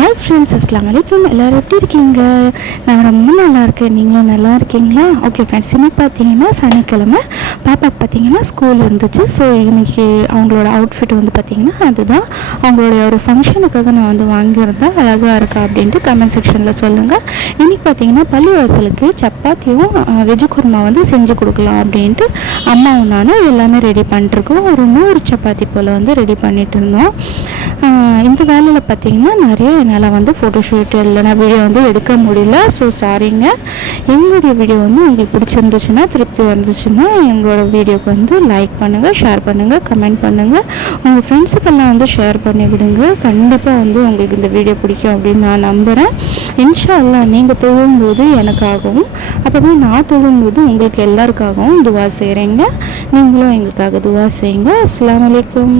Hi friends, அஸ்ஸலாமு அலைக்கும். எல்லோரும் எப்படி இருக்கீங்க? நான் ரொம்ப நல்லா இருக்கேன். நீங்களும் நல்லா இருக்கீங்களா? ஓகே ஃப்ரெண்ட்ஸ், இன்னைக்கு பார்த்தீங்கன்னா சனிக்கிழமை பாப்பாவுக்கு பார்த்தீங்கன்னா ஸ்கூல் இருந்துச்சு. ஸோ இன்றைக்கி அவங்களோட அவுட்ஃபிட் வந்து பார்த்திங்கன்னா அதுதான் அவங்களுடைய ஒரு ஃபங்க்ஷனுக்காக நான் வந்து வாங்கியிருந்தேன். அழகாக இருக்கா அப்படின்ட்டு கமெண்ட் செக்ஷனில் சொல்லுங்கள். இன்றைக்கி பார்த்தீங்கன்னா பள்ளிவாசலுக்கு சப்பாத்தியும் வெஜ்ஜு குருமா வந்து செஞ்சு கொடுக்கலாம் அப்படின்ட்டு அம்மாவும் நானும் எல்லாமே ரெடி பண்ணிட்டுருக்கோம். ஒரு 100 சப்பாத்தி போல் வந்து ரெடி பண்ணிகிட்டு இருந்தோம். இந்த வேலையில் பார்த்திங்கன்னா நிறைய என்னால் வந்து ஃபோட்டோஷூட் இல்லைனா வீடியோ வந்து எடுக்க முடியல. ஸோ சாரிங்க. எங்களுடைய வீடியோ வந்து உங்களுக்கு பிடிச்சிருந்துச்சுன்னா, திருப்தி வந்துச்சுன்னா எங்களோட வீடியோக்கு வந்து லைக் பண்ணுங்கள், ஷேர் பண்ணுங்கள், கமெண்ட் பண்ணுங்கள். உங்கள் ஃப்ரெண்ட்ஸுக்கெல்லாம் வந்து ஷேர் பண்ணி விடுங்க. கண்டிப்பாக வந்து உங்களுக்கு இந்த வீடியோ பிடிக்கும் அப்படின்னு நான் நம்புகிறேன். இன்ஷா அல்லாஹ் நீங்கள் தொழும்போது எனக்காகவும், அப்போ நான் தொழும்போது உங்களுக்கு எல்லாருக்காகவும் துவா செய்கிறேங்க. நீங்களும் எங்களுக்காக துவா செய்யுங்க. அஸ்ஸலாமு அலைக்கும்.